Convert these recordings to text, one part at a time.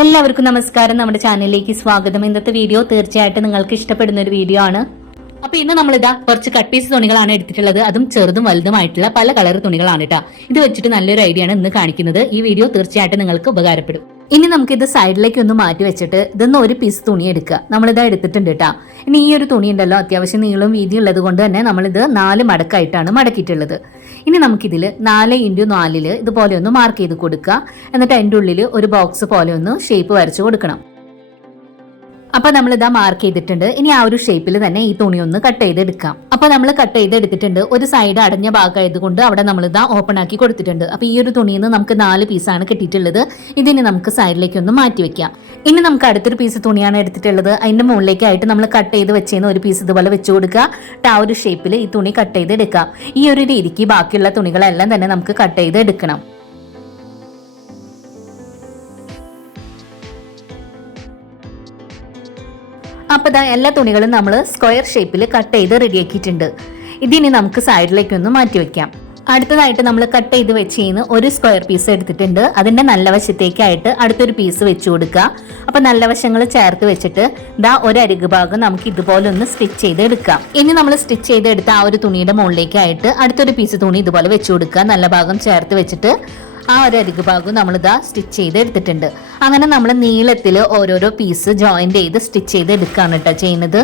എല്ലാവർക്കും നമസ്കാരം. നമ്മുടെ ചാനലിലേക്ക് സ്വാഗതം. ഇന്നത്തെ വീഡിയോ തീർച്ചയായിട്ടും നിങ്ങൾക്ക് ഇഷ്ടപ്പെടുന്ന ഒരു വീഡിയോ ആണ്. അപ്പൊ ഇന്ന് ഇതാ കുറച്ച് കട്ട് പീസ് തുണികളാണ് എടുത്തിട്ടുള്ളത്. അതും ചെറുതും വലുതുമായിട്ടുള്ള പല കളർ തുണികളാണ് കേട്ടോ ഇത് വെച്ചിട്ട് നല്ലൊരു ഐഡിയ ആണ് ഇന്ന് കാണിക്കുന്നത്. ഈ വീഡിയോ തീർച്ചയായിട്ടും നിങ്ങൾക്ക് ഉപകാരപ്പെടും. ഇനി നമുക്ക് ഇത് സൈഡിലേക്ക് ഒന്ന് മാറ്റി വെച്ചിട്ട് ഇതൊന്ന് ഒരു പീസ് തുണി എടുക്കുക. നമ്മളിതാ എടുത്തിട്ടുണ്ട് കേട്ടോ ഇനി ഈ ഒരു തുണി ഉണ്ടല്ലോ അത്യാവശ്യം നീളവും വീതി ഉള്ളത് കൊണ്ട് തന്നെ നമ്മളിത് നാല് മടക്കായിട്ടാണ് മടക്കിയിട്ടുള്ളത്. ഇനി നമുക്കിതിൽ നാല് ഇന്റു നാലിൽ ഇതുപോലെ ഒന്ന് മാർക്ക് ചെയ്ത് കൊടുക്കുക. എന്നിട്ട് അതിന്റെ ഉള്ളിൽ ഒരു ബോക്സ് പോലെ ഒന്ന് ഷേപ്പ് വരച്ച് കൊടുക്കണം. അപ്പൊ നമ്മൾ ഇതാ മാർക്ക് ചെയ്തിട്ടുണ്ട്. ഇനി ആ ഒരു ഷേപ്പിൽ തന്നെ ഈ തുണി ഒന്ന് കട്ട് ചെയ്തെടുക്കാം. അപ്പൊ നമ്മൾ കട്ട് ചെയ്തെടുത്തിട്ടുണ്ട്. ഒരു സൈഡ് അടഞ്ഞ ഭാഗമായതുകൊണ്ട് അവിടെ നമ്മൾ ഇതാ ഓപ്പൺ ആക്കി കൊടുത്തിട്ടുണ്ട്. അപ്പൊ ഈ ഒരു തുണിയിൽ നിന്ന് നമുക്ക് നാല് പീസാണ് കിട്ടിയിട്ടുള്ളത്. ഇതിന് നമുക്ക് സൈഡിലേക്ക് ഒന്ന് മാറ്റി വെക്കാം. ഇനി നമുക്ക് അടുത്തൊരു പീസ് തുണിയാണ് എടുത്തിട്ടുള്ളത്. അതിന്റെ മുകളിലേക്കായിട്ട് നമ്മൾ കട്ട് ചെയ്ത് വെച്ചിരുന്ന ഒരു പീസ് ഇതുപോലെ വെച്ച് കൊടുക്കുക. ആ ഒരു ഷേപ്പിൽ ഈ തുണി കട്ട് ചെയ്തെടുക്കാം. ഈ ഒരു രീതിക്ക് ബാക്കിയുള്ള തുണികളെല്ലാം തന്നെ നമുക്ക് കട്ട് ചെയ്ത് എടുക്കണം അപ്പോൾ ഇതാ എല്ലാ തുണികളും നമ്മൾ സ്ക്വയർ ഷേപ്പിൽ കട്ട് ചെയ്ത് റെഡിയാക്കിയിട്ടുണ്ട് ഇതിനി നമുക്ക് സൈഡിലേക്കൊന്ന് മാറ്റി വെക്കാം. അടുത്തതായിട്ട് നമ്മൾ കട്ട് ചെയ്ത് വെച്ച് കഴിഞ്ഞ് ഒരു സ്ക്വയർ പീസ് എടുത്തിട്ടുണ്ട്. അതിന്റെ നല്ല വശത്തേക്കായിട്ട് അടുത്തൊരു പീസ് വെച്ചു കൊടുക്കുക. അപ്പൊ നല്ല വശങ്ങൾ ചേർത്ത് വെച്ചിട്ട് ദാ ഒരു അരിക് ഭാഗം നമുക്ക് ഇതുപോലെ ഒന്ന് സ്റ്റിച്ച് ചെയ്ത് എടുക്കാം. ഇനി നമ്മൾ സ്റ്റിച്ച് ചെയ്തെടുത്ത ആ ഒരു തുണിയുടെ മുകളിലേക്കായിട്ട് അടുത്തൊരു പീസ് തുണി ഇതുപോലെ വെച്ചു കൊടുക്കുക. നല്ല ഭാഗം ചേർത്ത് വെച്ചിട്ട് ആ ഒരു അരികു ഭാഗം നമ്മളിതാ സ്റ്റിച്ച് ചെയ്ത് എടുത്തിട്ടുണ്ട് അങ്ങനെ നമ്മൾ നീളത്തിൽ ഓരോരോ പീസ് ജോയിന്റ് ചെയ്ത് സ്റ്റിച്ച് ചെയ്ത് എടുക്കുകയാണ് കേട്ടോ ചെയ്യുന്നത്.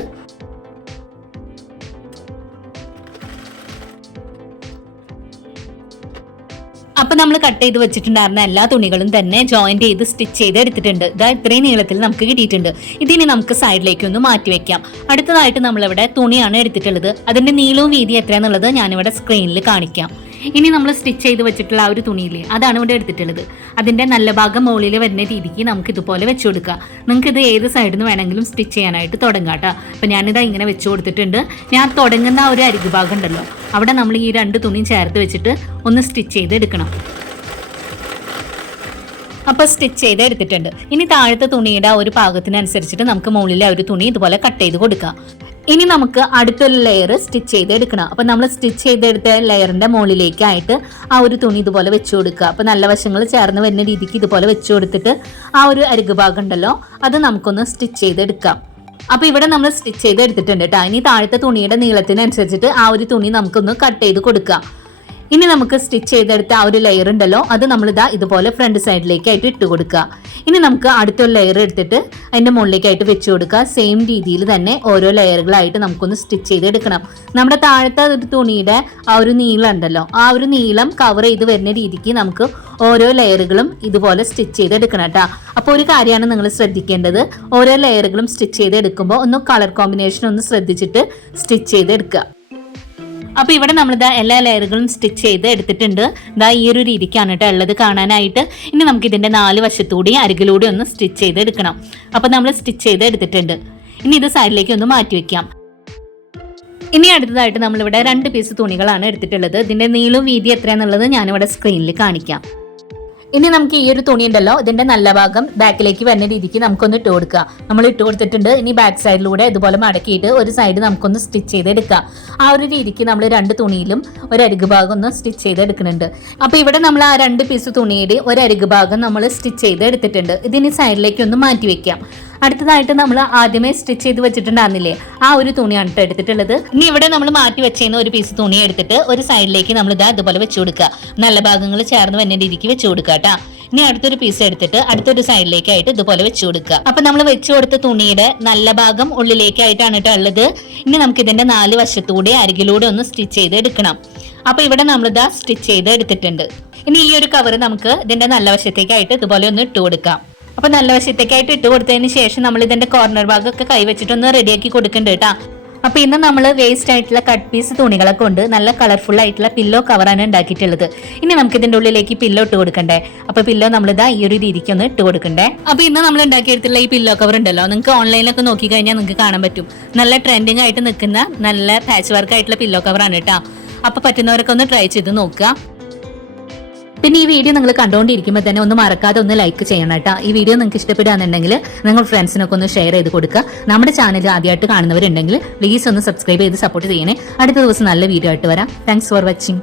അപ്പൊ നമ്മൾ കട്ട് ചെയ്ത് വെച്ചിട്ടുണ്ടായിരുന്ന എല്ലാ തുണികളും തന്നെ ജോയിന്റ് ചെയ്ത് സ്റ്റിച്ച് ചെയ്ത് എടുത്തിട്ടുണ്ട് ഇതാ ഇത്രയും നീളത്തിൽ നമുക്ക് കിട്ടിയിട്ടുണ്ട്. ഇതിനി നമുക്ക് സൈഡിലേക്ക് ഒന്ന് മാറ്റി വെക്കാം. അടുത്തതായിട്ട് നമ്മളിവിടെ തുണിയാണ് എടുത്തിട്ടുള്ളത്. അതിന്റെ നീളവും വീതി എത്രയാന്നുള്ളത് ഞാനിവിടെ സ്ക്രീനിൽ കാണിക്കാം. ഇനി നമ്മൾ സ്റ്റിച്ച് ചെയ്ത് വെച്ചിട്ടുള്ള ആ ഒരു തുണിയില്ലേ അതാണ് ഇവിടെ എടുത്തിട്ടുള്ളത്. അതിന്റെ നല്ല ഭാഗം മുകളിൽ വരുന്ന രീതിക്ക് നമുക്ക് ഇതുപോലെ വെച്ചു കൊടുക്കുക നിങ്ങൾക്ക് ഇത് ഏത് സൈഡിൽ നിന്ന് വേണമെങ്കിലും സ്റ്റിച്ച് ചെയ്യാനായിട്ട് തുടങ്ങാം കേട്ടോ അപ്പം ഞാനിതാ ഇങ്ങനെ വെച്ചു കൊടുത്തിട്ടുണ്ട്. ഞാൻ തുടങ്ങുന്ന ആ ഒരു അരികു ഭാഗം ഉണ്ടല്ലോ അവിടെ നമ്മൾ ഈ രണ്ട് തുണിയും ചേർത്ത് വെച്ചിട്ട് ഒന്ന് സ്റ്റിച്ച് ചെയ്ത് എടുക്കണം. അപ്പോൾ സ്റ്റിച്ച് ചെയ്ത് എടുത്തിട്ടുണ്ട്. ഇനി താഴത്തെ തുണിയുടെ ആ ഒരു പാകത്തിനനുസരിച്ചിട്ട് നമുക്ക് മുകളിലെ ഒരു തുണി ഇതുപോലെ കട്ട് ചെയ്ത് കൊടുക്കാം. ഇനി നമുക്ക് അടുത്തൊരു ലെയർ സ്റ്റിച്ച് ചെയ്തെടുക്കണം. അപ്പം അപ്പോൾ നമ്മൾ സ്റ്റിച്ച് ചെയ്തെടുത്ത ലെയറിന്റെ മുകളിലേക്കായിട്ട് ആ ഒരു തുണി ഇതുപോലെ വെച്ച് കൊടുക്കുക. അപ്പം നല്ല വശങ്ങൾ ചേർന്ന് വരുന്ന രീതിക്ക് ഇതുപോലെ വെച്ച് കൊടുത്തിട്ട് ആ ഒരു അരികു ഭാഗം ഉണ്ടല്ലോ അത് നമുക്കൊന്ന് സ്റ്റിച്ച് ചെയ്തെടുക്കാം. അപ്പൊ ഇവിടെ നമ്മൾ സ്റ്റിച്ച് ചെയ്തെടുത്തിട്ടുണ്ട് കേട്ടോ ഇനി താഴത്തെ തുണിയുടെ നീളത്തിനനുസരിച്ചിട്ട് ആ ഒരു തുണി നമുക്കൊന്ന് കട്ട് ചെയ്ത് കൊടുക്കാം. ഇനി നമുക്ക് സ്റ്റിച്ച് ചെയ്തെടുത്ത ആ ഒരു ലെയർ ഉണ്ടല്ലോ അത് നമ്മൾ ഇതാ ഇതുപോലെ ഫ്രണ്ട് സൈഡിലേക്കായിട്ട് ഇട്ട് കൊടുക്കുക. ഇനി നമുക്ക് അടുത്തൊരു ലെയർ എടുത്തിട്ട് അതിന്റെ മുകളിലേക്കായിട്ട് വെച്ച് കൊടുക്കുക. സെയിം രീതിയിൽ തന്നെ ഓരോ ലെയറുകളായിട്ട് നമുക്കൊന്ന് സ്റ്റിച്ച് ചെയ്തെടുക്കണം. നമ്മുടെ താഴത്തെ ഒരു തുണിയുടെ ആ ഒരു നീളം ഉണ്ടല്ലോ ആ ഒരു നീളം കവർ ചെയ്ത് വരുന്ന രീതിക്ക് നമുക്ക് ഓരോ ലെയറുകളും ഇതുപോലെ സ്റ്റിച്ച് ചെയ്തെടുക്കണം കേട്ടോ. അപ്പോൾ ഒരു കാര്യമാണ് നിങ്ങൾ ശ്രദ്ധിക്കേണ്ടത് ഓരോ ലെയറുകളും സ്റ്റിച്ച് ചെയ്തെടുക്കുമ്പോൾ ഒന്ന് കളർ കോമ്പിനേഷൻ ഒന്ന് ശ്രദ്ധിച്ചിട്ട് സ്റ്റിച്ച് ചെയ്തെടുക്കുക. അപ്പൊ ഇവിടെ നമ്മൾ നമ്മളിതാ എല്ലാ ലെയറുകളും സ്റ്റിച്ച് ചെയ്ത് എടുത്തിട്ടുണ്ട്. ഇതാ ഈ ഒരു രീതിക്കാണ് കേട്ടോ ഉള്ളത് കാണാനായിട്ട്. ഇനി നമുക്ക് ഇതിന്റെ നാല് വശത്തൂടി അരികിലൂടെ ഒന്ന് സ്റ്റിച്ച് ചെയ്ത് എടുക്കണം. അപ്പൊ നമ്മൾ സ്റ്റിച്ച് ചെയ്ത് എടുത്തിട്ടുണ്ട്. ഇനി ഇത് സൈഡിലേക്ക് ഒന്ന് മാറ്റി വെക്കാം. ഇനി അടുത്തതായിട്ട് നമ്മളിവിടെ രണ്ട് പീസ് തുണികളാണ് എടുത്തിട്ടുള്ളത്. ഇതിന്റെ നീളവും വീതി എത്രയാന്നുള്ളത് ഞാനിവിടെ സ്ക്രീനിൽ കാണിക്കാം. ഇനി നമുക്ക് ഈ ഒരു തുണി ഉണ്ടല്ലോ ഇതിന്റെ നല്ല ഭാഗം ബാക്കിലേക്ക് വരുന്ന രീതിക്ക് നമുക്കൊന്ന് ഇട്ട് കൊടുക്കുക നമ്മൾ ഇട്ട് കൊടുത്തിട്ടുണ്ട്. ഇനി ബാക്ക് സൈഡിലൂടെ ഇതുപോലെ മടക്കിയിട്ട് ഒരു സൈഡ് നമുക്കൊന്ന് സ്റ്റിച്ച് ചെയ്തെടുക്കാം. ആ ഒരു രീതിക്ക് നമ്മൾ രണ്ട് തുണിയിലും ഒരു അരികു ഭാഗം ഒന്ന് സ്റ്റിച്ച് ചെയ്തെടുക്കുന്നുണ്ട്. അപ്പൊ ഇവിടെ നമ്മൾ ആ രണ്ട് പീസ് തുണിയുടെ ഒരു അരികു ഭാഗം നമ്മൾ സ്റ്റിച്ച് ചെയ്ത് എടുത്തിട്ടുണ്ട് ഇതിനി സൈഡിലേക്ക് ഒന്ന് മാറ്റി വെക്കാം. അടുത്തതായിട്ട് നമ്മൾ ആദ്യമേ സ്റ്റിച്ച് ചെയ്ത് വെച്ചിട്ടുണ്ടായിരുന്നില്ലേ? ആ ഒരു തുണിയാണ് കേട്ടോ എടുത്തിട്ടുള്ളത്. ഇനി ഇവിടെ നമ്മൾ മാറ്റി വെച്ചേന്ന് ഒരു പീസ് തുണി എടുത്തിട്ട് ഒരു സൈഡിലേക്ക് നമ്മൾ ഇതാ അതുപോലെ വെച്ച് കൊടുക്കുക. നല്ല ഭാഗങ്ങൾ ചേർന്ന് വരുന്ന രീതിക്ക് വെച്ച് കൊടുക്കുക കേട്ടോ ഇനി അടുത്തൊരു പീസ് എടുത്തിട്ട് അടുത്തൊരു സൈഡിലേക്കായിട്ട് ഇതുപോലെ വെച്ച് കൊടുക്കുക. അപ്പൊ നമ്മൾ വെച്ച് കൊടുത്ത തുണിയുടെ നല്ല ഭാഗം ഉള്ളിലേക്കായിട്ടാണ് കേട്ടോ ഉള്ളത്. ഇനി നമുക്ക് ഇതിന്റെ നാല് വശത്തൂടെ അരികിലൂടെ ഒന്ന് സ്റ്റിച്ച് ചെയ്ത് എടുക്കണം. അപ്പൊ ഇവിടെ നമ്മൾ നമ്മളിതാ സ്റ്റിച്ച് ചെയ്ത് എടുത്തിട്ടുണ്ട്. ഇനി ഈ ഒരു കവർ നമുക്ക് ഇതിന്റെ നല്ല വശത്തേക്കായിട്ട് ഇതുപോലെ ഒന്ന് ഇട്ട് കൊടുക്കാം. അപ്പൊ നല്ല വശത്തേക്കായിട്ട് ഇട്ട് കൊടുത്തതിന് ശേഷം നമ്മൾ ഇതിന്റെ കോർണർ ഭാഗമൊക്കെ കൈവച്ചിട്ടൊന്ന് റെഡിയാക്കി കൊടുക്കുന്നുണ്ട് കേട്ടോ. അപ്പൊ ഇന്ന് നമ്മൾ വേസ്റ്റ് ആയിട്ടുള്ള കട്ട് പീസ് തുണികളെ കൊണ്ട് നല്ല കളർഫുൾ ആയിട്ടുള്ള പില്ലോ കവറാണ് ഉണ്ടാക്കിയിട്ടുള്ളത്. ഇനി നമുക്ക് ഇതിന്റെ ഉള്ളിലേക്ക് പില്ലോ ഇട്ട് കൊടുക്കണ്ടേ? അപ്പൊ പില്ലോ നമ്മൾ ഇതാ ഈ ഒരു രീതിക്ക് ഒന്ന് ഇട്ട് കൊടുക്കണ്ടേ? അപ്പൊ ഇന്ന് നമ്മൾ ഉണ്ടാക്കിയെടുത്തുള്ള ഈ പില്ലോ കവർ ഉണ്ടല്ലോ നിങ്ങൾക്ക് ഓൺലൈനിലൊക്കെ നോക്കി കഴിഞ്ഞാൽ നിങ്ങൾക്ക് കാണാൻ പറ്റും. നല്ല ട്രെൻഡിങ് ആയിട്ട് നിൽക്കുന്ന നല്ല പാച്ച് വർക്ക് ആയിട്ടുള്ള പില്ലോ കവറാണ് കേട്ടോ. അപ്പൊ പറ്റുന്നവരൊക്കെ ഒന്ന് ട്രൈ ചെയ്ത് നോക്കുക. പിന്നെ ഈ വീഡിയോ നിങ്ങൾ കണ്ടുകൊണ്ടിരിക്കുമ്പോൾ തന്നെ ഒന്ന് മറക്കാതെ ഒന്ന് ലൈക്ക് ചെയ്യണം കേട്ടോ. ഈ വീഡിയോ നിങ്ങൾക്ക് ഇഷ്ടപ്പെടുകയാണെന്നുണ്ടെങ്കിൽ നിങ്ങൾ ഫ്രണ്ട്സിനൊക്കെ ഒന്ന് ഷെയർ ചെയ്ത് കൊടുക്കുക. നമ്മുടെ ചാനൽ ആദ്യമായിട്ട് കാണുന്നവരുണ്ടെങ്കിൽ പ്ലീസ് ഒന്ന് സബ്സ്ക്രൈബ് ചെയ്ത് സപ്പോർട്ട് ചെയ്യണേ. അടുത്ത ദിവസം നല്ല വീഡിയോ ആയിട്ട് വരാം. Thanks for watching